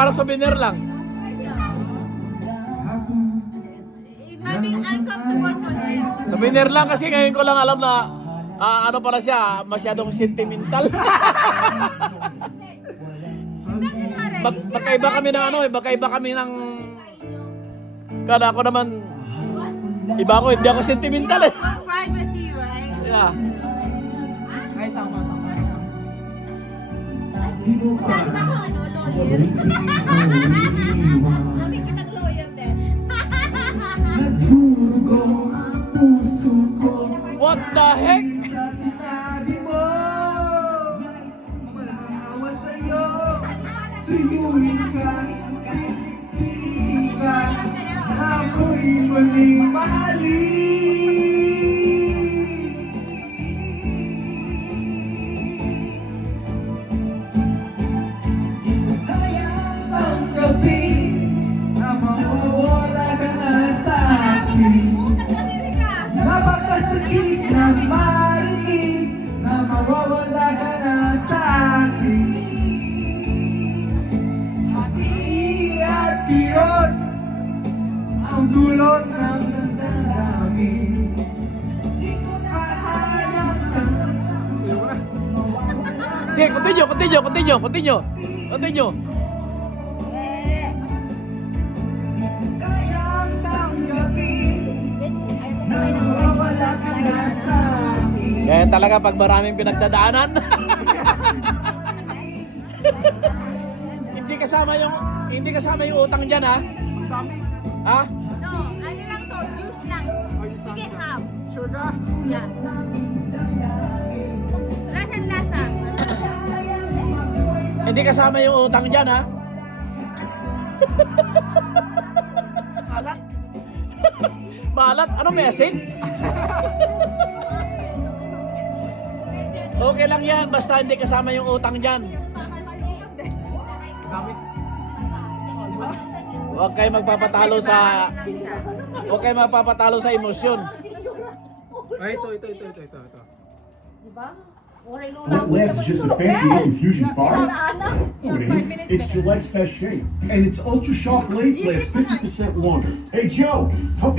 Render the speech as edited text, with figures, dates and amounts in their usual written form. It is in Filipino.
para souvenir lang. Maraming uncomfortable for him. Souvenir lang kasi ngayon ko lang alam na ano pala siya, masyadong sentimental. Magkaiba kami ng ano eh, magkaiba kami ng... Kada ako naman, iba ako, hindi ako sentimental eh. Privacy, right? Yeah. Ay, tama. Masyado na ako ano, lawyer. Sabi kitang lawyer din. What the heck? Sa sinabi mo, maawa sa'yo, suyuin ka, pipiliin ka, ako'y muling mahalin. Di ko kaya ang gabi na mawawala ka na sa akin. Napakasakit na marinig na mawawala ka na sa akin. Hati at kirot ang dulot ng damdamin. Di ko kahayang Sige, continue. kayang tanggapin na mawawala ka na sa akin. Kaya talaga pag maraming pinagdadaanan. Hindi kasama yung utang diyan ha. Ha? No, ano lang to, juice lang. Sige, half. Sure ka? Yeah. Rasan lasa. Hindi kasama yung utang diyan ha. Malat? Ano may asin? Okay lang yan, basta hindi kasama yung utang dyan. Huwag kayo magpapatalo sa emosyon. Ay, ito. Diba? That laugh is just a fancy looking fusion bar. It's Gillette's best shape, and its ultra sharp blades last 50% longer. Hey Joe, help me.